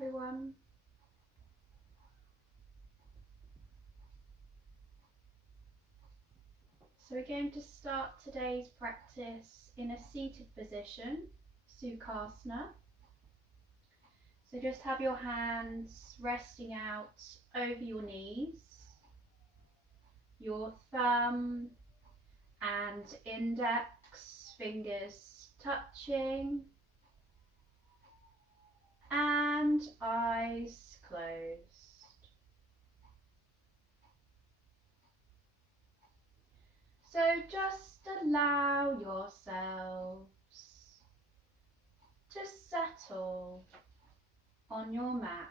everyone. So we're going to start today's practice in a seated position, Sukhasana. So just have your hands resting out over your knees, your thumb and index fingers touching, and eyes closed. So just allow yourselves to settle on your mat.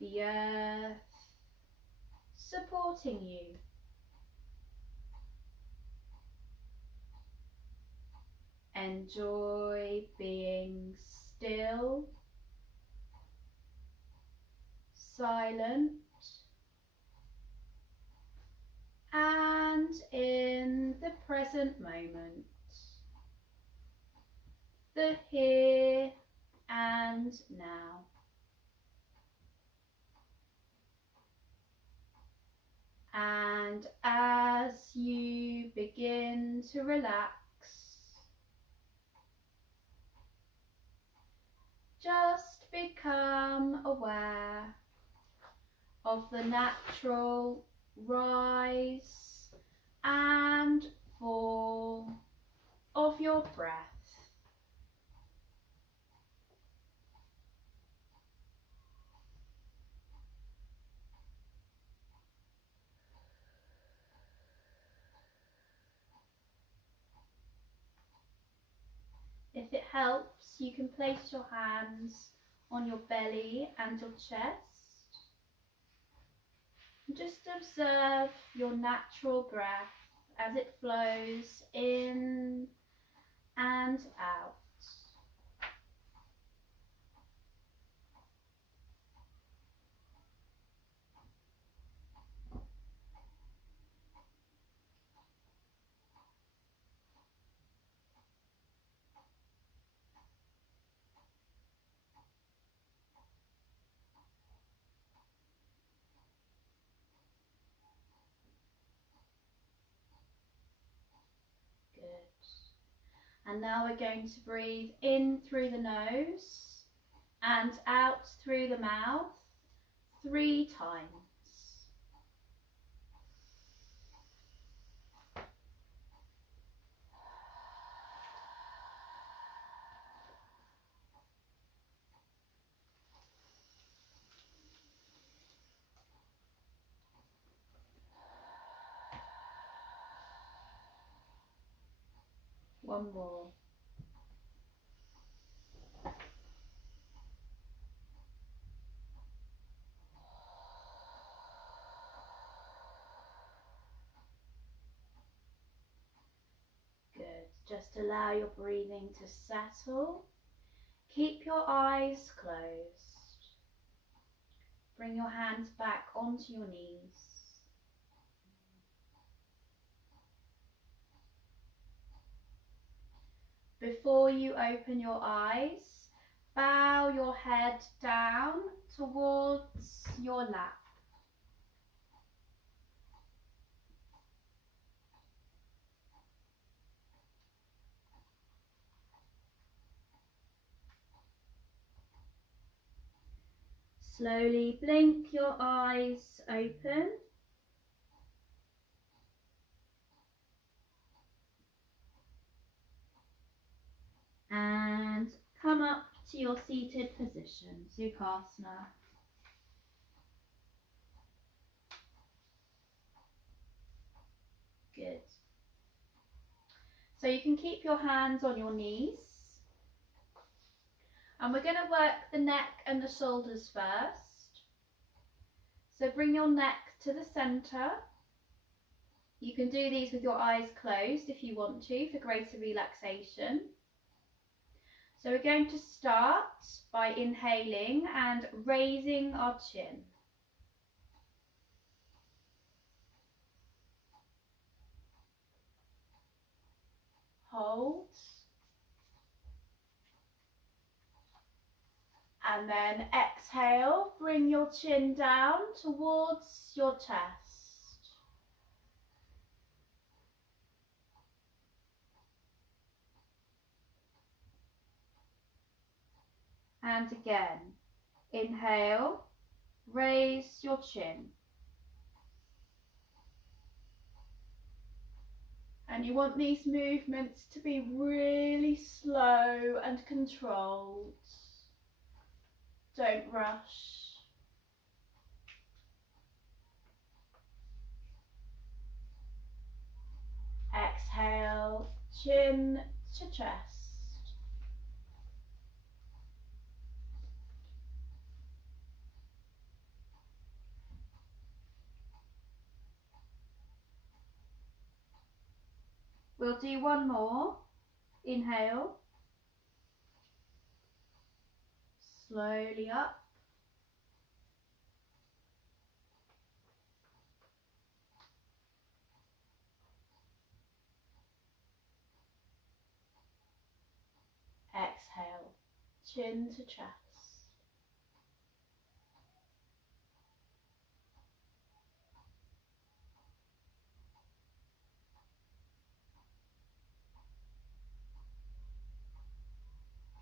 The earth supporting you. Enjoy being still, silent, and in the present moment, the here and now. And as you begin to relax, just become aware of the natural rise and fall of your breath. If it helps, you can place your hands on your belly and your chest. Just observe your natural breath as it flows in and out. And now we're going to breathe in through the nose and out through the mouth 3 times. One more. Good. Just allow your breathing to settle. Keep your eyes closed. Bring your hands back onto your knees. Before you open your eyes, bow your head down towards your lap. Slowly blink your eyes open. And come up to your seated position, Sukhasana. Good. So you can keep your hands on your knees. And we're going to work the neck and the shoulders first. So bring your neck to the centre. You can do these with your eyes closed if you want to for greater relaxation. So we're going to start by inhaling and raising our chin. Hold. And then exhale, bring your chin down towards your chest. And again, inhale, raise your chin. And you want these movements to be really slow and controlled. Don't rush. Exhale, chin to chest. We'll do one more. Inhale. Slowly up. Exhale, chin to chest.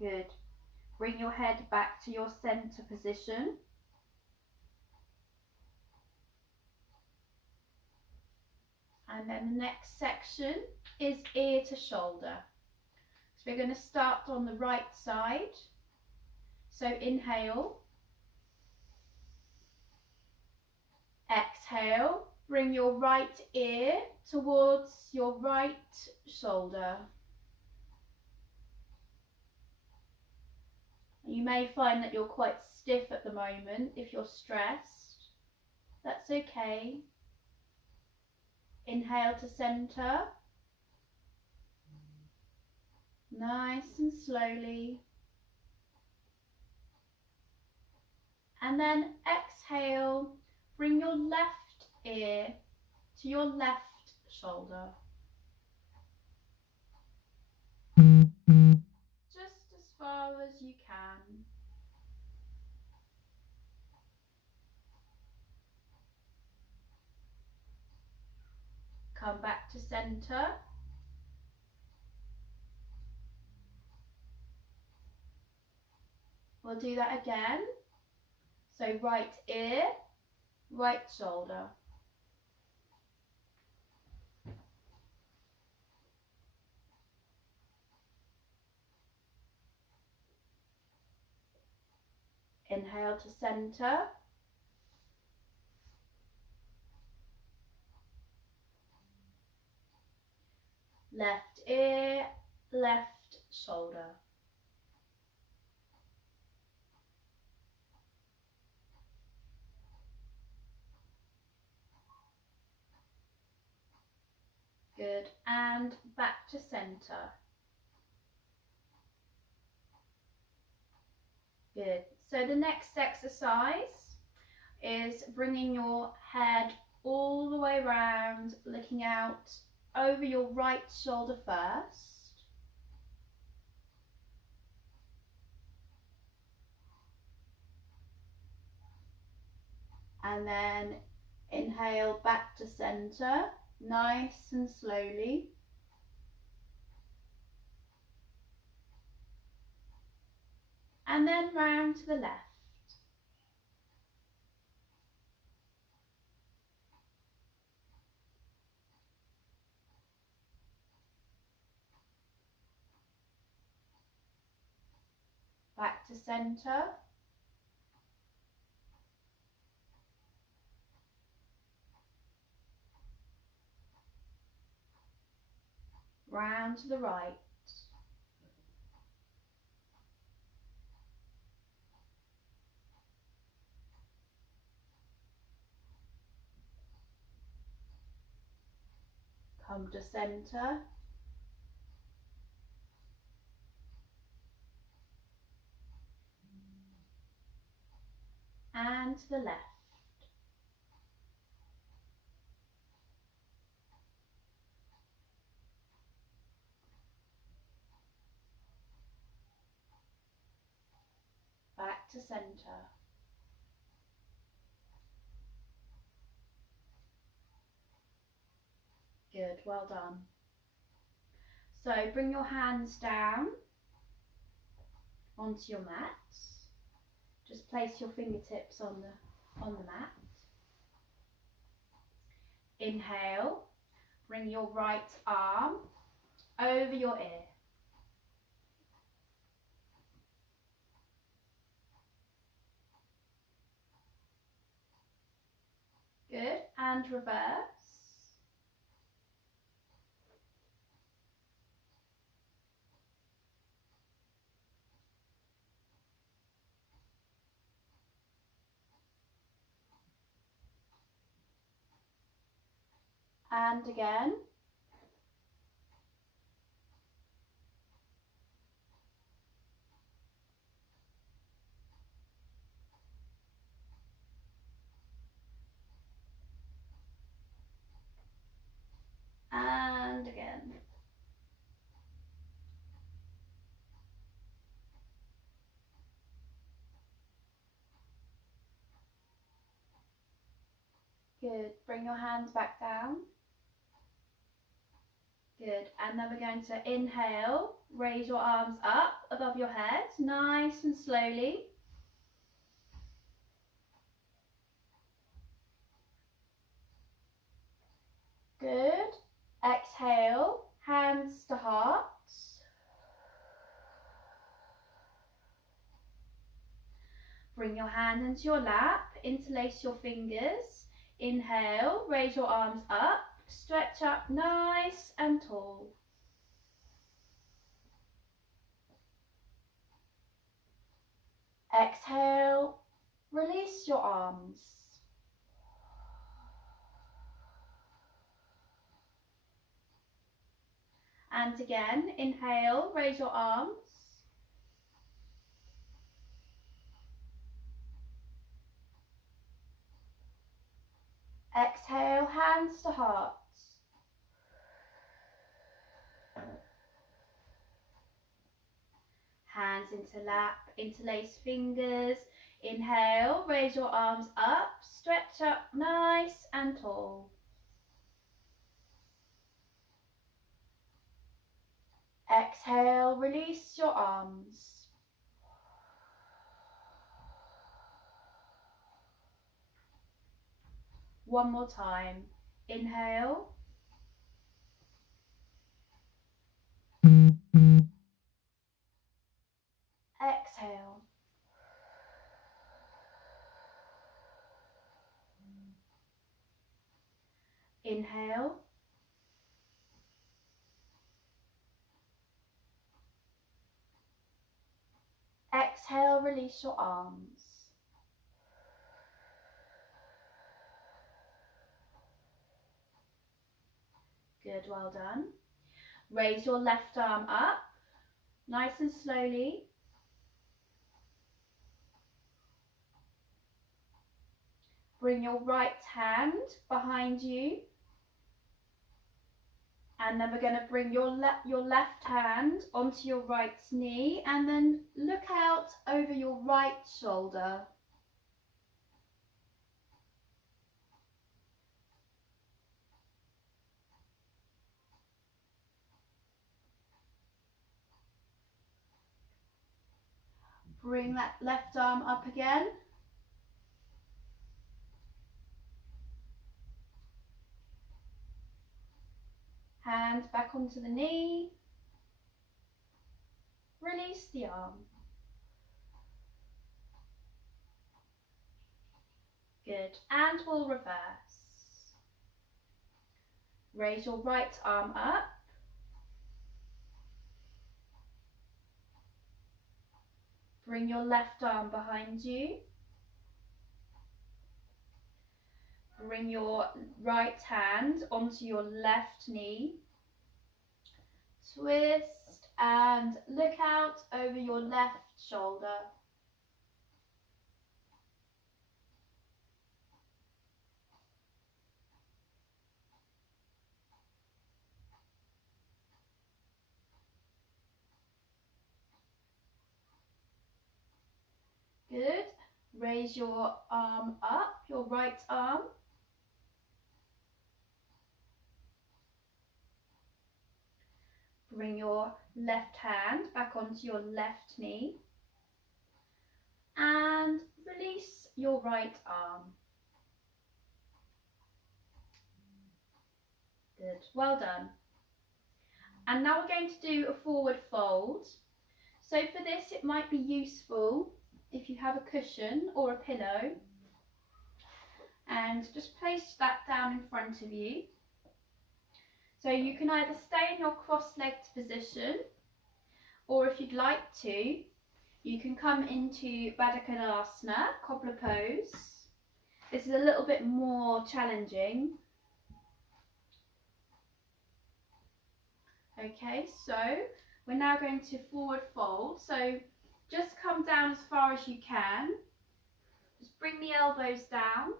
Good. Bring your head back to your center position. And then the next section is ear to shoulder. So we're going to start on the right side. So inhale. Exhale, bring your right ear towards your right shoulder. You may find that you're quite stiff at the moment if you're stressed. That's okay. Inhale to center. Nice and slowly. And then exhale, bring your left ear to your left shoulder. Just as far as you can. Come back to center. We'll do that again. So right ear, right shoulder. Inhale to center. Left ear, left shoulder. Good, and back to center. Good, so the next exercise is bringing your head all the way around, looking out over your right shoulder first. And then inhale back to center, nice and slowly. And then round to the left. Back to center. Round to the right. Come to center. And to the left. Back to centre. Good, well done. So bring your hands down onto your mat. Just place your fingertips on the mat. Inhale, bring your right arm over your ear. Good, and reverse. And again. And again. Good, bring your hands back down. Good, and then we're going to inhale, raise your arms up above your head, nice and slowly. Good, exhale, hands to heart. Bring your hand into your lap, interlace your fingers. Inhale, raise your arms up, stretch up nice and tall. Exhale, release your arms. And again, inhale, raise your arms. Exhale, hands to heart. Hands into lap, interlace fingers. Inhale, raise your arms up, stretch up nice and tall. Exhale, release your arms. One more time. Inhale. Exhale. Inhale. Exhale, release your arms. Good, well done. Raise your left arm up, nice and slowly. Bring your right hand behind you. And then we're going to bring your left hand onto your right knee and then look out over your right shoulder. Bring that left arm up again. Hand back onto the knee. Release the arm. Good, and we'll reverse. Raise your right arm up. Bring your left arm behind you. Bring your right hand onto your left knee. Twist and look out over your left shoulder. Good, Raise your arm up, your right arm. Bring your left hand back onto your left knee. And release your right arm. Good, well done. And now we're going to do a forward fold. So for this, it might be useful if you have a cushion or a pillow, and just place that down in front of you. So you can either stay in your cross-legged position, or if you'd like to, you can come into Baddha Konasana, cobbler pose. This is a little bit more challenging. Okay, so we're now going to forward fold. So just come down as far as you can. Just bring the elbows down.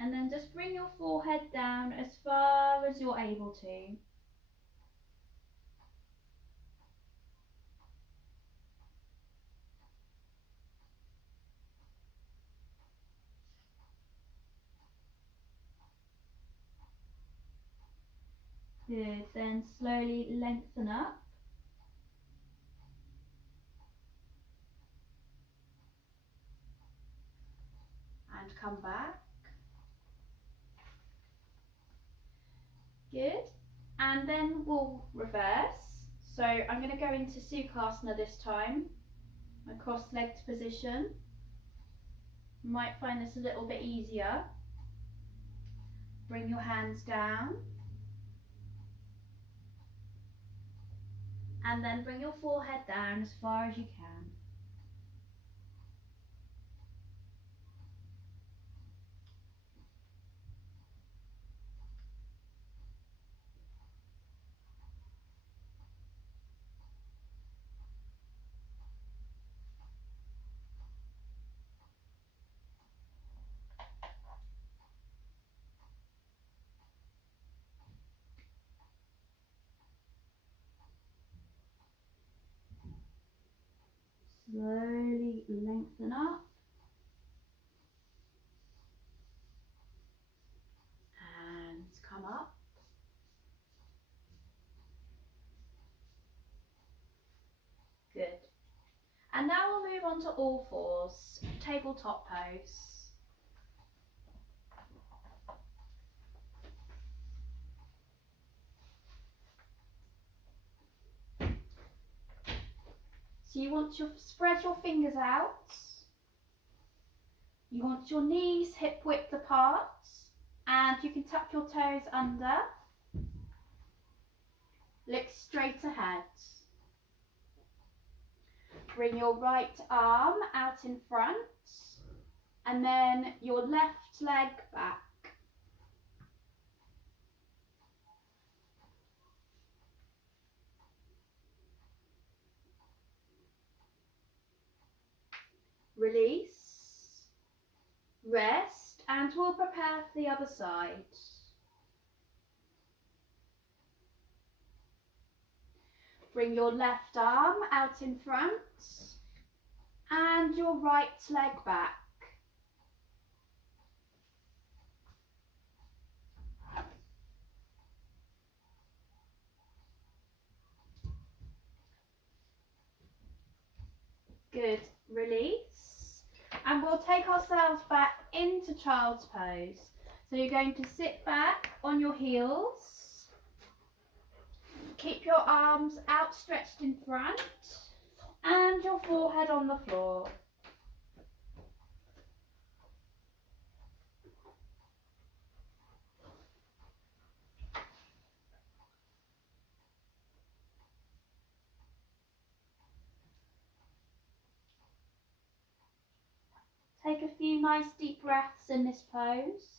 And then just bring your forehead down as far as you're able to. Good, then slowly lengthen up. And come back. Good, and then we'll reverse. So I'm going to go into Sukhasana this time, my cross-legged position. You might find this a little bit easier. Bring your hands down. And then bring your forehead down as far as you can. Slowly lengthen up. And come up. Good. And now we'll move on to all fours, tabletop pose. So you want to spread your fingers out. You want your knees hip width apart, and you can tuck your toes under. Look straight ahead. Bring your right arm out in front, and then your left leg back. Release, rest, and we'll prepare for the other side. Bring your left arm out in front and your right leg back. Good, release. And we'll take ourselves back into child's pose. So you're going to sit back on your heels. Keep your arms outstretched in front and your forehead on the floor. Take a few nice deep breaths in this pose.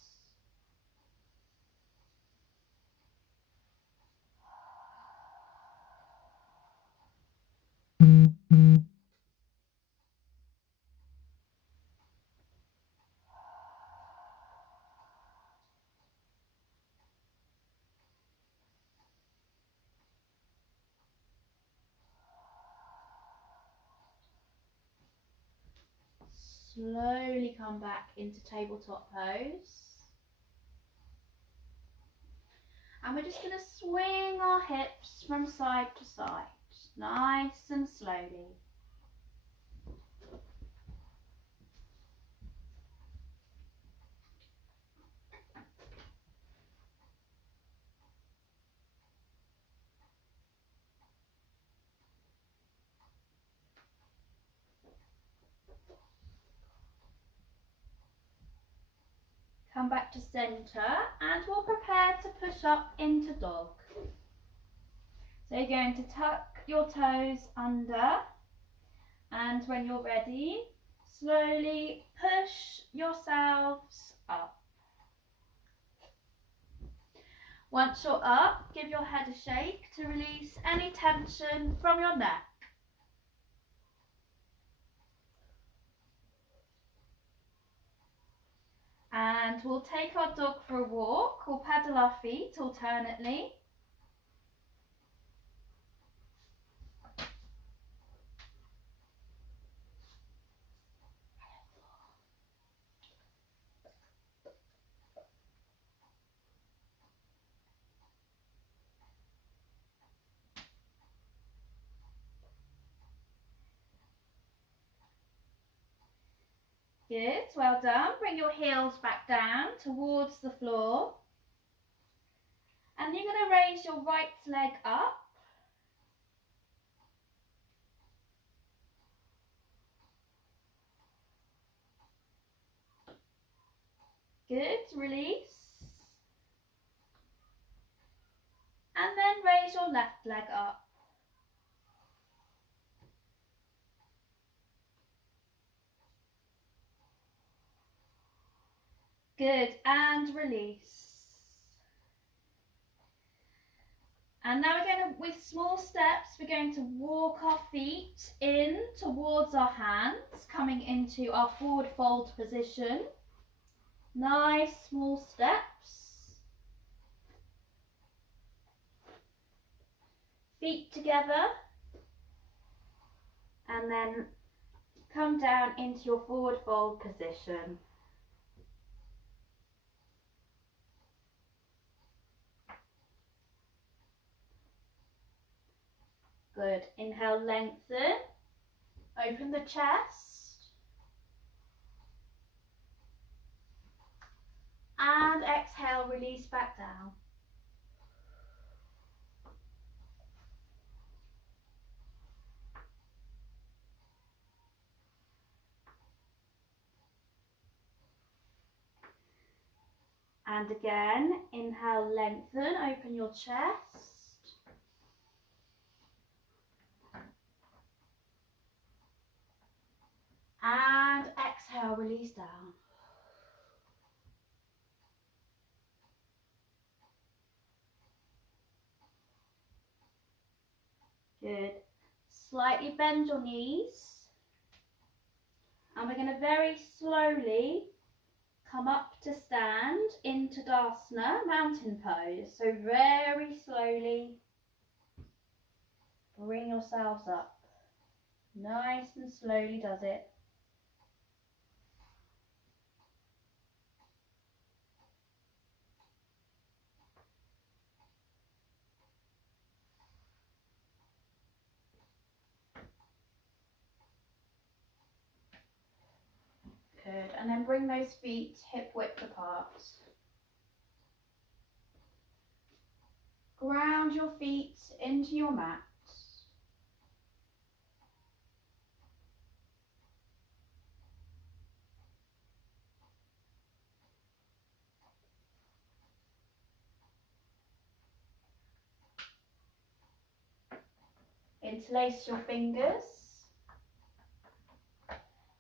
slowly come back into tabletop pose. And we're just going to swing our hips from side to side, nice and slowly. Come back to centre and we'll prepare to push up into dog. So you're going to tuck your toes under, and when you're ready, slowly push yourselves up. Once you're up, give your head a shake to release any tension from your neck. And we'll take our dog for a walk. We'll paddle our feet alternately. Good, well done. Bring your heels back down towards the floor. And you're going to raise your right leg up. Good, release. And then raise your left leg up. Good, and release. And now we're going to, with small steps, we're going to walk our feet in towards our hands, coming into our forward fold position. Nice small steps. Feet together. And then come down into your forward fold position. Good. Inhale, lengthen. Open the chest. And exhale, release back down. And again, inhale, lengthen, open your chest. And exhale, release down. Good. Slightly bend your knees. And we're going to very slowly come up to stand into Tadasana, mountain pose. So very slowly bring yourselves up. Nice and slowly does it. Good, and then bring those feet hip width apart. Ground your feet into your mat. Interlace your fingers.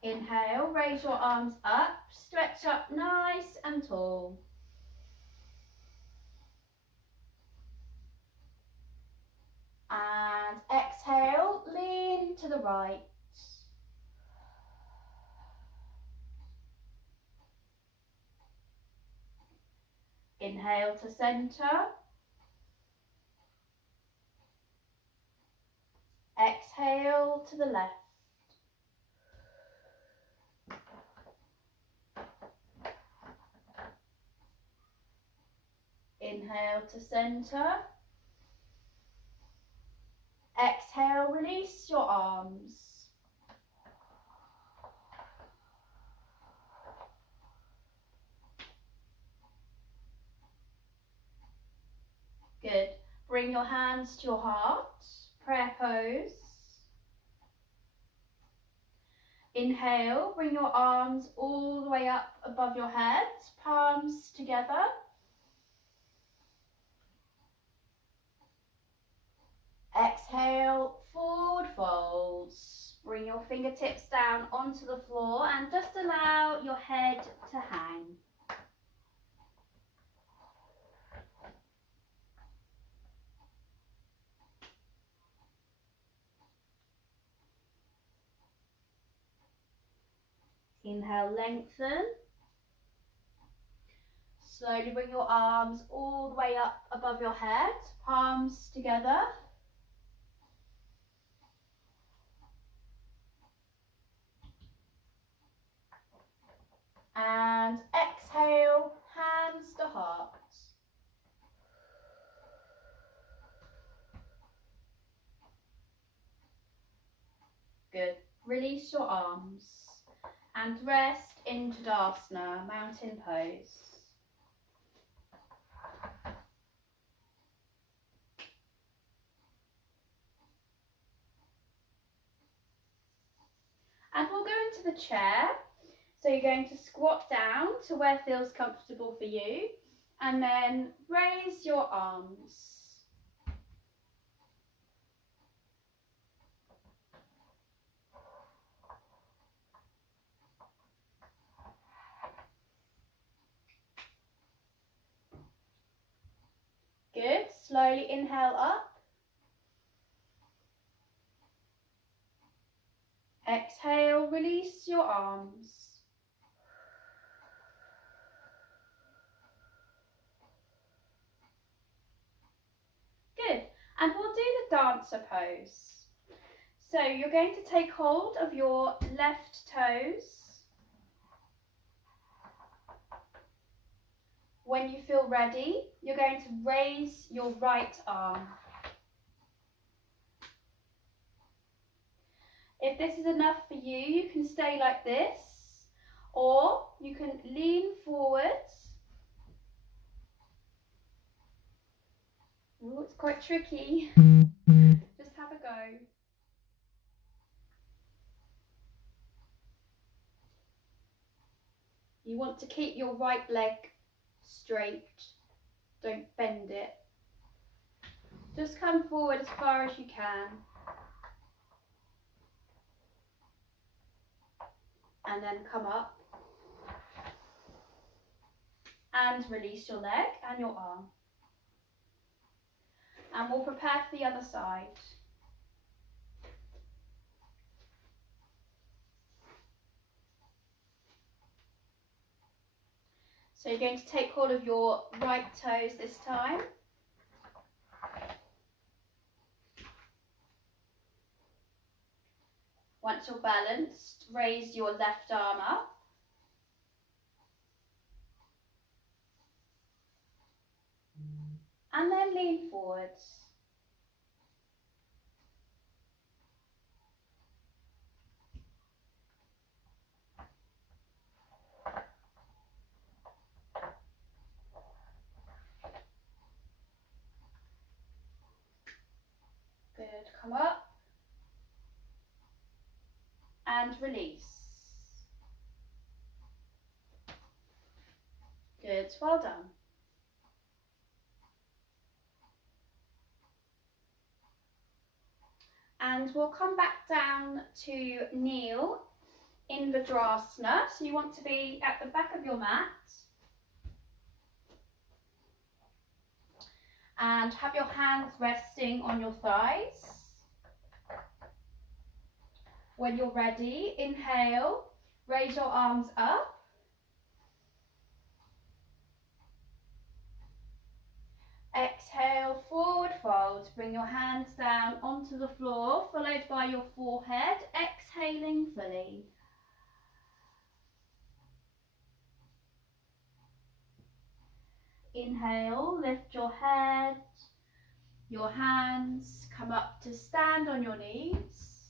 Inhale, raise your arms up, stretch up nice and tall. And exhale, lean to the right. Inhale to centre. Exhale to the left. Inhale to center. Exhale, release your arms. Good. Bring your hands to your heart, prayer pose. Inhale, bring your arms all the way up above your head, palms together. Exhale, forward folds. Bring your fingertips down onto the floor and just allow your head to hang. Inhale, lengthen. Slowly bring your arms all the way up above your head, palms together. And exhale, hands to heart. Good. Release your arms and rest in Tadasana, mountain pose. And we'll go into the chair. So you're going to squat down to where feels comfortable for you and then raise your arms. Good. Slowly inhale up. Exhale, release your arms. Good. And we'll do the dancer pose. So you're going to take hold of your left toes. When you feel ready, you're going to raise your right arm. If this is enough for you, you can stay like this, or you can lean forward. Ooh, it's quite tricky. Just have a go. You want to keep your right leg straight. Don't bend it. Just come forward as far as you can. And then come up. And release your leg and your arm. And we'll prepare for the other side. So you're going to take hold of your right toes this time. Once you're balanced, raise your left arm up. And then lean forwards. Good, come up. And release. Good, well done. And we'll come back down to kneel in Vajrasana. So you want to be at the back of your mat. And have your hands resting on your thighs. When you're ready, inhale, raise your arms up. Exhale, forward fold. Bring your hands down onto the floor, followed by your forehead. Exhaling fully. Inhale, lift your head, your hands, come up to stand on your knees.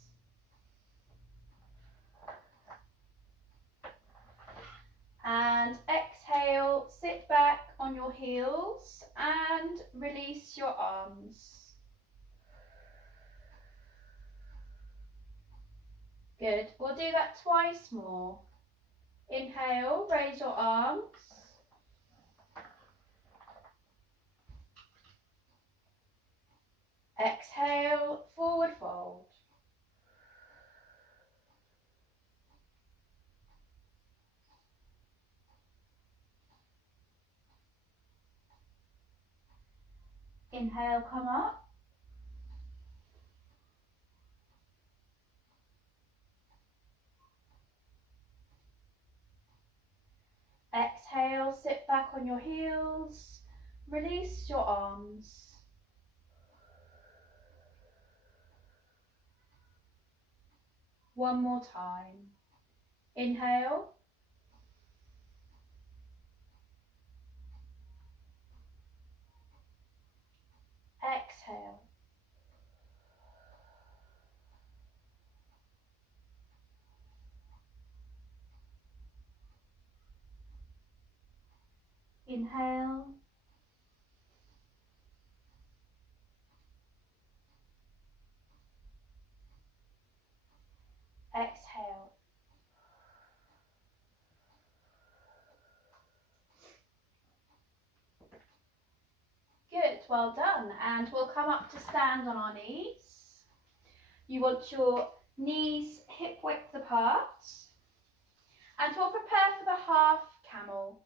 And exhale, sit back on your heels and release your arms. Good, we'll do that twice more. Inhale, raise your arms. Exhale, forward fold. Inhale, come up. Exhale, sit back on your heels. Release your arms. One more time. Inhale. Exhale. Inhale. Exhale. Good, well done. And we'll come up to stand on our knees. You want your knees hip width apart. And we'll prepare for the half camel.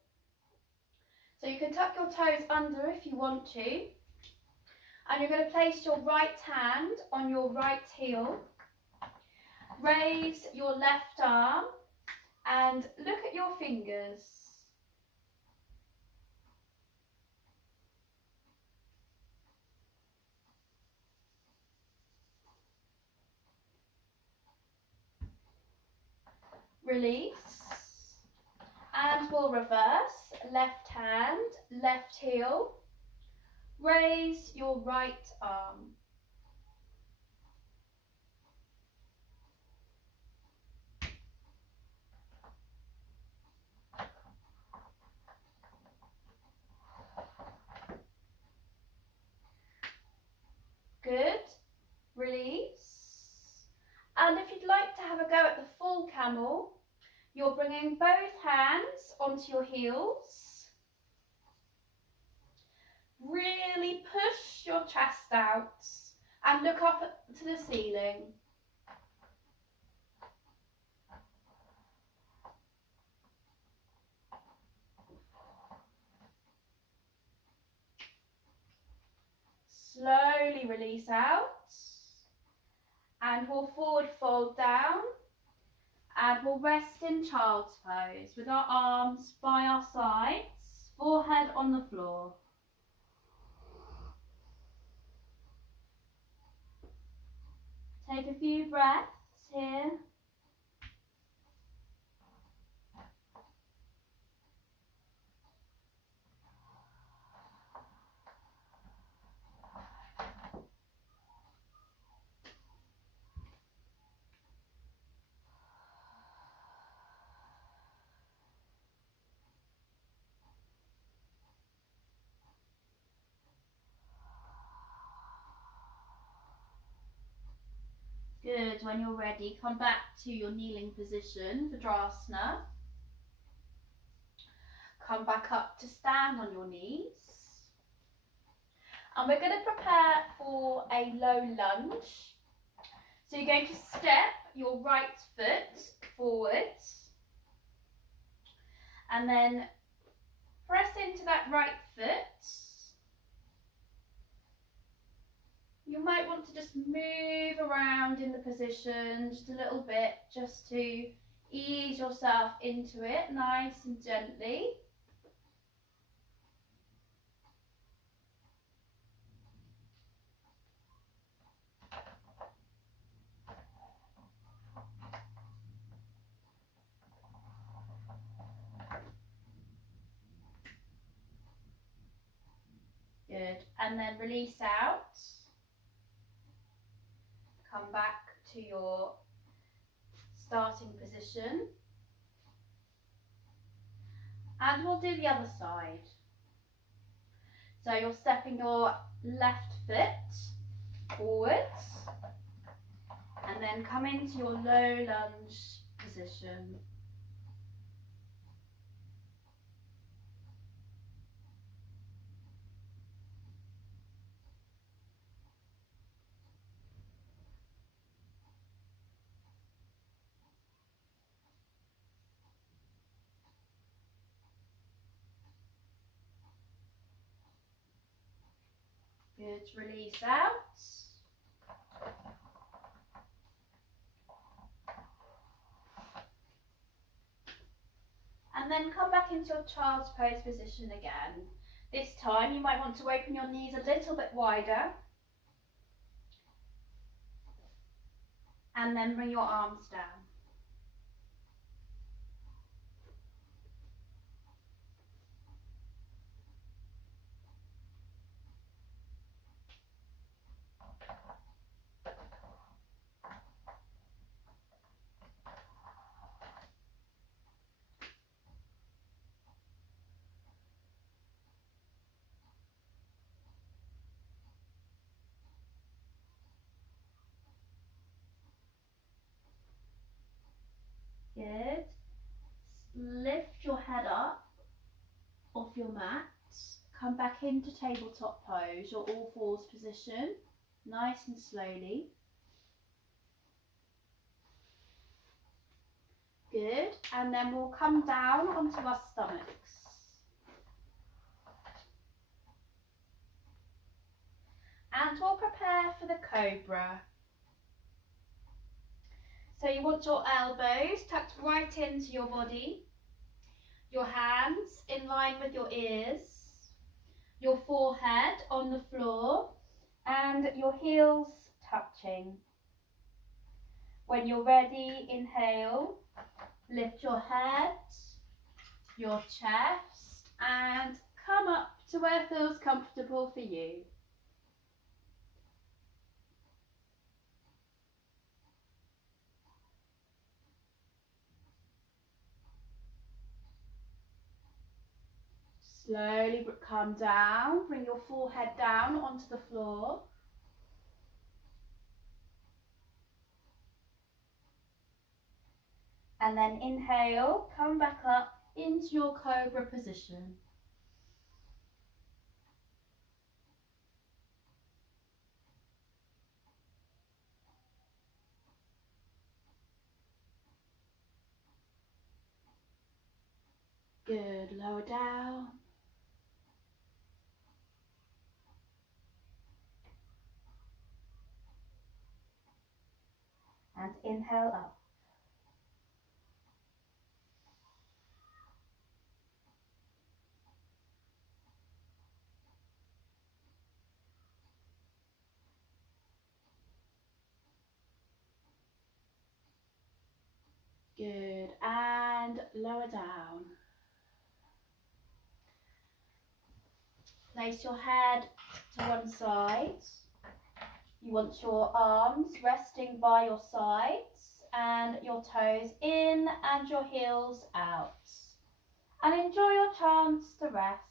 So you can tuck your toes under if you want to. And you're going to place your right hand on your right heel. Raise your left arm and look at your fingers. Release. And we'll reverse. Left hand, left heel. Raise your right arm. Good. Release. And if you'd like to have a go at the full camel, you're bringing both hands onto your heels. Really push your chest out and look up to the ceiling. Slowly release out and we'll forward fold down and we'll rest in child's pose with our arms by our sides, forehead on the floor. Take a few breaths here. Good, when you're ready, come back to your kneeling position, Vajrasana. Come back up to stand on your knees. And we're going to prepare for a low lunge. So you're going to step your right foot forward. And then press into that right foot. You might want to just move around in the position just a little bit, just to ease yourself into it nice and gently. Good. And then release out. Come back to your starting position. And we'll do the other side. So you're stepping your left foot forwards and then come into your low lunge position. Good, release out. And then come back into your child's pose position again. This time you might want to open your knees a little bit wider. And then bring your arms down. Good. Lift your head up off your mat. Come back into tabletop pose, your all fours position, nice and slowly. Good. And then we'll come down onto our stomachs. And we'll prepare for the cobra. So you want your elbows tucked right into your body, your hands in line with your ears, your forehead on the floor, and your heels touching. When you're ready, inhale, lift your head, your chest, and come up to where it feels comfortable for you. Slowly come down, bring your forehead down onto the floor. And then inhale, come back up into your cobra position. Good, lower down. And inhale up. Good, and lower down. Place your head to one side. You want your arms resting by your sides and your toes in and your heels out. And enjoy your chance to rest.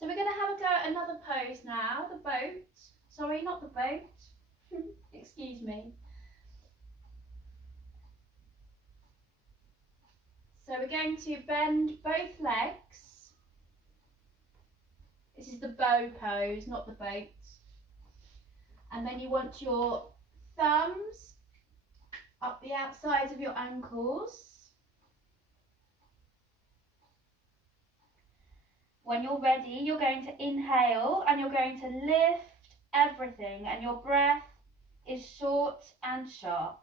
So we're going to have a go at another pose now, the boat. Sorry, not the boat. Excuse me. So we're going to bend both legs. This is the bow pose, not the boat. And then you want your thumbs up the outsides of your ankles. When you're ready, you're going to inhale and you're going to lift everything, and your breath is short and sharp.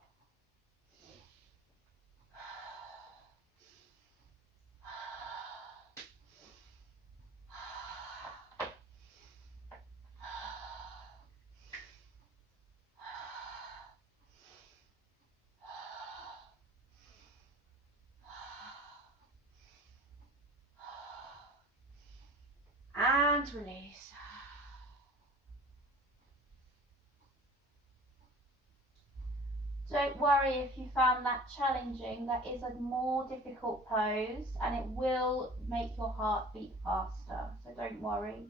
and release. Don't worry if you found that challenging. That is a more difficult pose and it will make your heart beat faster, so don't worry.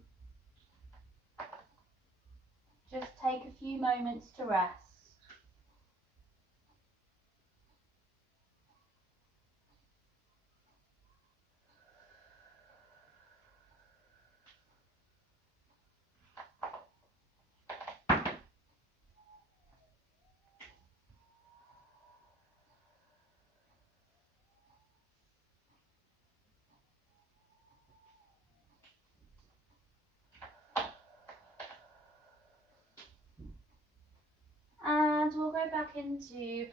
Just take a few moments to rest. And we'll go back into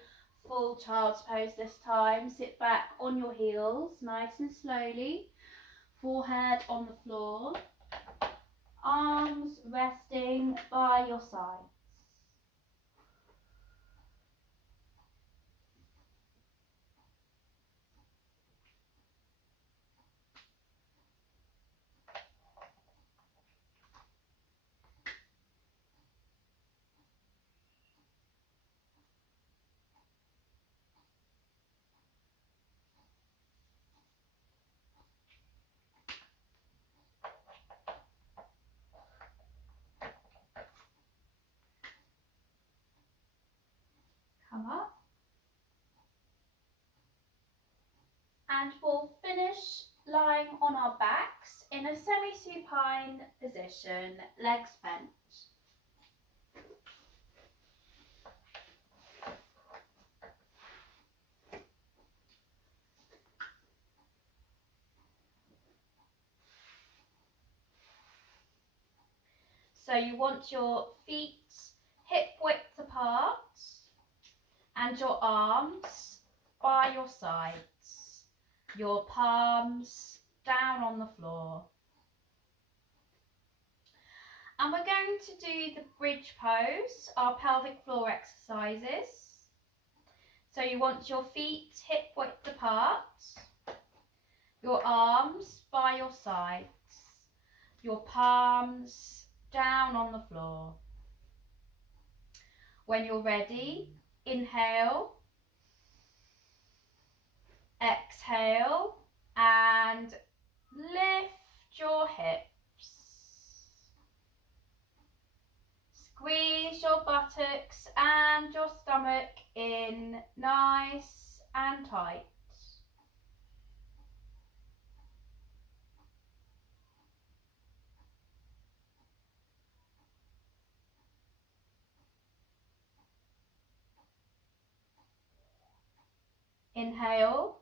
full child's pose this time. Sit back on your heels, nice and slowly. Forehead on the floor. Arms resting by your sides. Come up. And we'll finish lying on our backs in a semi-supine position, legs bent. So you want your feet hip width apart and your arms by your sides, your palms down on the floor. And we're going to do the bridge pose, our pelvic floor exercises. So you want your feet hip width apart, your arms by your sides, your palms down on the floor. When you're ready, inhale, exhale, and lift your hips. Squeeze your buttocks and your stomach in nice and tight. Inhale,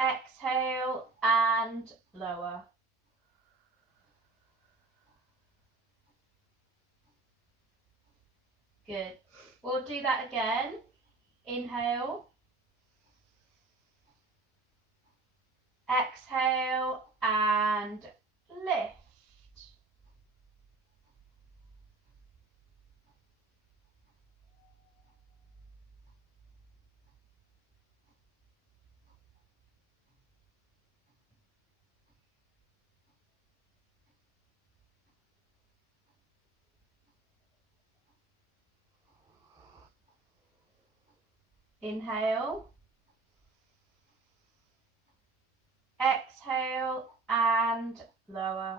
exhale and lower. Good. We'll do that again. Inhale, exhale and lift. Inhale, exhale and lower.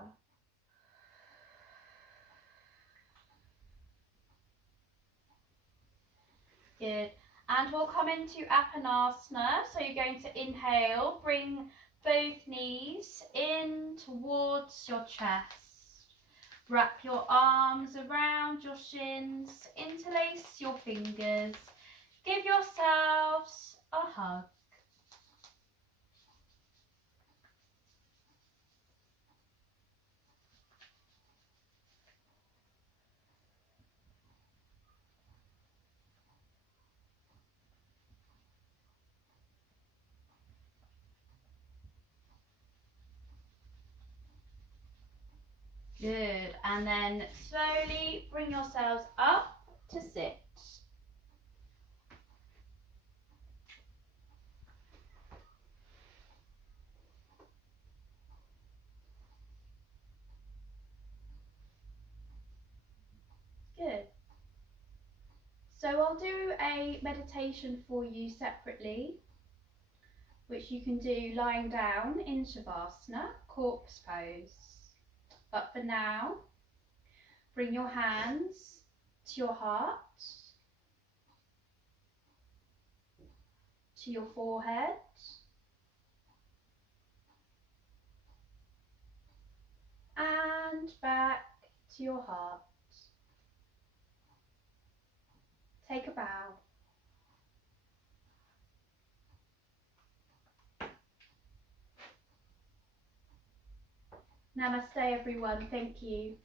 Good. And we'll come into Apanasana. So you're going to inhale, bring both knees in towards your chest. Wrap your arms around your shins, interlace your fingers. Give yourselves a hug. Good. And then slowly bring yourselves up to sit. So I'll do a meditation for you separately, which you can do lying down in Shavasana, corpse pose. But for now, bring your hands to your heart, to your forehead, and back to your heart. Take a bow. Namaste everyone, thank you.